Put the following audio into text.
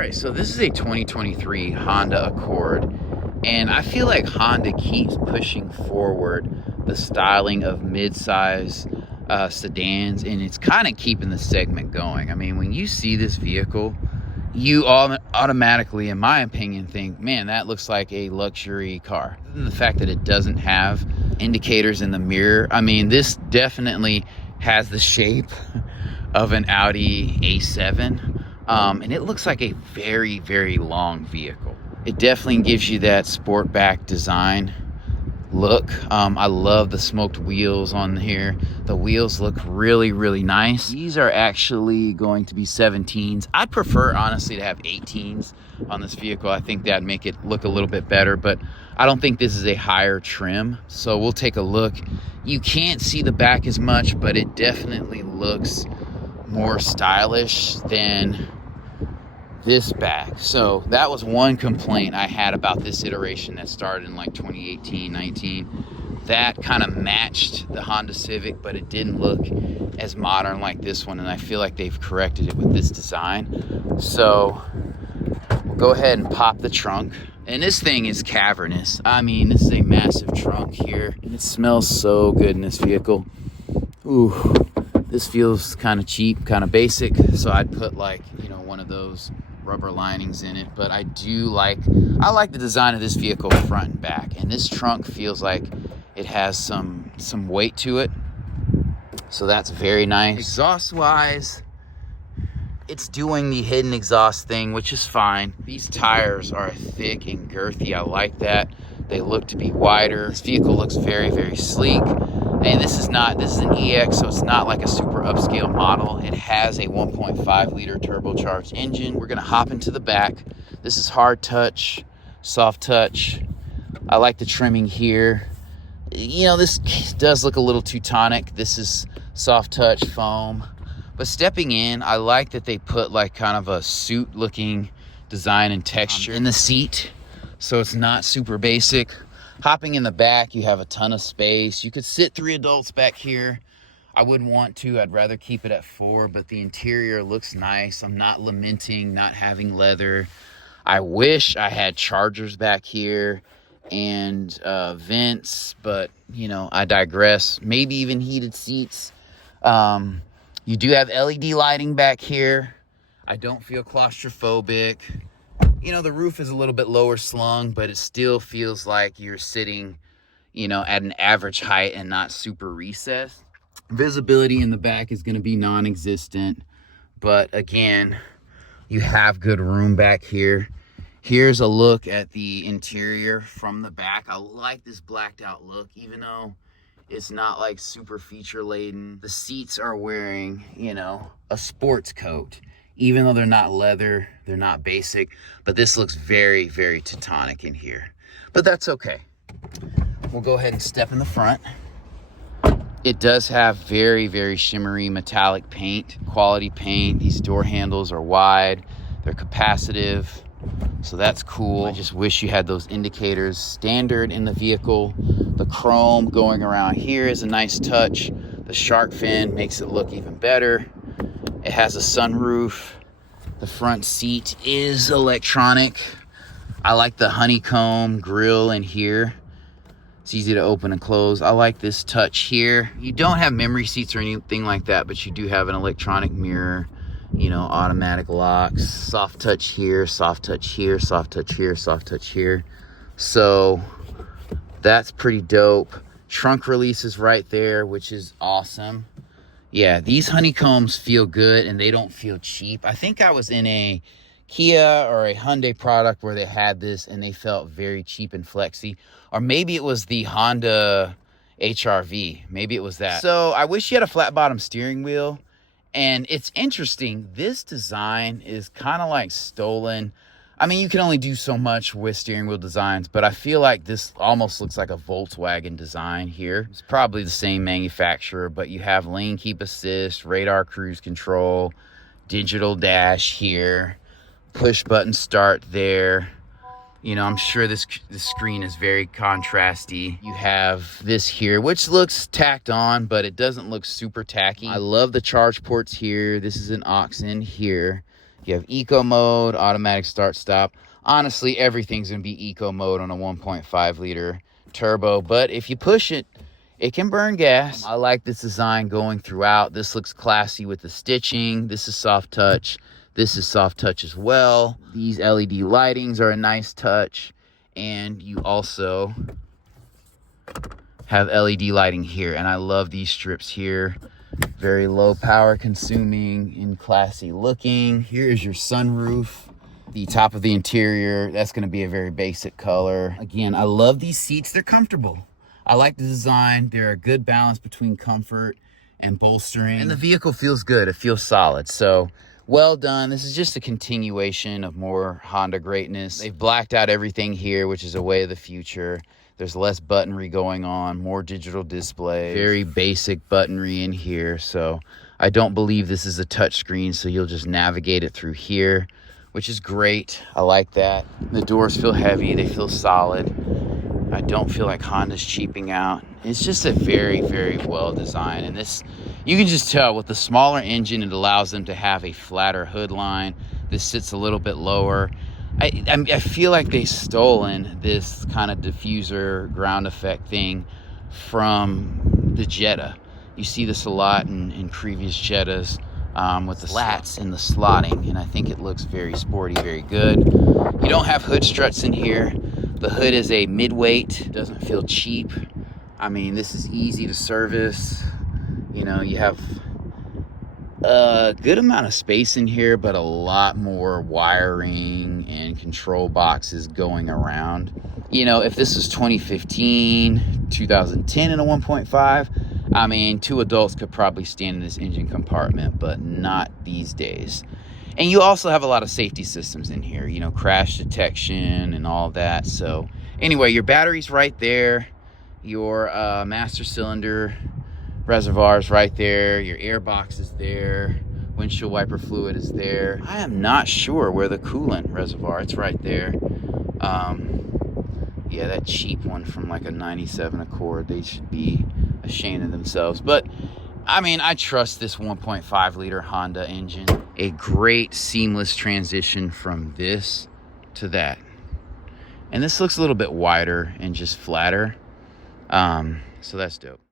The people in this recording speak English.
right, so this is a 2023 Honda Accord, and I feel like Honda keeps pushing forward the styling of mid-size sedans, and it's kind of keeping the segment going. I mean, when you see this vehicle, you automatically, in my opinion, think, man, that looks like a luxury car. The fact that it doesn't have indicators in the mirror, I mean, this definitely has the shape of an Audi A7, and it looks like a very, very long vehicle. It definitely gives you that sportback design look. I love the smoked wheels on here. The wheels look really, really nice. These are actually going to be 17s. I'd prefer, honestly, to have 18s on this vehicle. I think that'd make it look a little bit better, but I don't think this is a higher trim. So we'll take a look. You can't see the back as much, but it definitely looks more stylish than this back. So that was one complaint I had about this iteration that started in like 2018, 19. That kind of matched the Honda Civic, but it didn't look as modern like this one, and I feel like they've corrected it with this design. So we'll go ahead and pop the trunk. And this thing is cavernous. I mean, this is a massive trunk here. It smells so good in this vehicle. Ooh, this feels kind of cheap, kind of basic. So I'd put like, you know, one of those rubber linings in it. But I like the design of this vehicle front and back. And this trunk feels like it has some weight to it. So that's very nice. Exhaust wise, it's doing the hidden exhaust thing, which is fine. These tires are thick and girthy. I like that. They look to be wider. This vehicle looks very, very sleek. And this is an EX, so it's not like a super upscale model. It has a 1.5 liter turbocharged engine. We're gonna hop into the back. This is hard touch, soft touch. I like the trimming here. You know, this does look a little Teutonic. This is soft touch foam. But stepping in, I like that they put like kind of a suit looking design and texture in the seat. So it's not super basic. Hopping in the back, you have a ton of space. You could sit 3 adults back here. I wouldn't want to. I'd rather keep it at 4, but the interior looks nice. I'm not lamenting not having leather. I wish I had chargers back here and vents, but you know, I digress. Maybe even heated seats. You do have LED lighting back here. I don't feel claustrophobic. You know, the roof is a little bit lower slung, but it still feels like you're sitting, you know, at an average height and not super recessed. Visibility in the back is going to be non-existent, but again, you have good room back here. Here's a look at the interior from the back. I like this blacked out look, even though it's not like super feature laden. The seats are wearing, you know, a sports coat. Even though they're not leather, they're not basic, but this looks very, very Teutonic in here. But that's okay. We'll go ahead and step in the front. It does have very, very shimmery metallic paint, quality paint. These door handles are wide, they're capacitive, so that's cool. I just wish you had those indicators standard in the vehicle. The chrome going around here is a nice touch. The shark fin makes it look even better. It has a sunroof. The front seat is electronic. I like the honeycomb grille in here. It's easy to open and close. I like this touch here. You don't have memory seats or anything like that, but you do have an electronic mirror, you know, automatic locks, soft touch here, soft touch here, soft touch here, soft touch here. So that's pretty dope. Trunk release is right there, which is awesome. Yeah, these honeycombs feel good and they don't feel cheap. I think I was in a Kia or a Hyundai product where they had this and they felt very cheap and flexy. Or maybe it was the Honda HR-V. Maybe it was that. So I wish you had a flat bottom steering wheel. And it's interesting, this design is kind of like stolen. I mean, you can only do so much with steering wheel designs, but I feel like this almost looks like a Volkswagen design here. It's probably the same manufacturer, but you have lane keep assist, radar cruise control, digital dash here, push button start there. You know, I'm sure this screen is very contrasty. You have this here, which looks tacked on, but it doesn't look super tacky. I love the charge ports here. This is an aux in here. You have eco mode, automatic start stop. Honestly, everything's gonna be eco mode on a 1.5 liter turbo, but if you push it, it can burn gas. I like this design going throughout. This looks classy with the stitching. This is soft touch. This is soft touch as well. These LED lightings are a nice touch. And you also have LED lighting here. And I love these strips here. Very low power consuming and classy looking. Here is your sunroof. The top of the interior, that's gonna be a very basic color. Again, I love these seats, they're comfortable. I like the design. They're a good balance between comfort and bolstering. And the vehicle feels good, it feels solid. So, well done. This is just a continuation of more Honda greatness. They've blacked out everything here, which is a way of the future. There's less buttonry going on, more digital display. Very basic buttonry in here. So I don't believe this is a touchscreen, so you'll just navigate it through here, which is great. I like that. The doors feel heavy, they feel solid. I don't feel like Honda's cheaping out. It's just a very, very well designed. And this, you can just tell with the smaller engine, it allows them to have a flatter hood line. This sits a little bit lower. I feel like they've stolen this kind of diffuser ground effect thing from the Jetta. You see this a lot in previous Jettas with the slats and the slotting, and I think it looks very sporty, very good. You don't have hood struts in here. The hood is a mid-weight, doesn't feel cheap. I mean, this is easy to service. You know, you have a good amount of space in here, but a lot more wiring and control boxes going around. You know, if this was 2015, 2010 in a 1.5, I mean, 2 adults could probably stand in this engine compartment, but not these days. And you also have a lot of safety systems in here, you know, crash detection and all that. So anyway, your battery's right there. Your master cylinder reservoir is right there. Your air box is there. Windshield wiper fluid is there. I am not sure where the coolant reservoir, it's right there. Yeah, that cheap one from like a 97 Accord, they should be ashamed of themselves. But I mean, I trust this 1.5 liter Honda engine. A great seamless transition from this to that. And this looks a little bit wider and just flatter. So that's dope.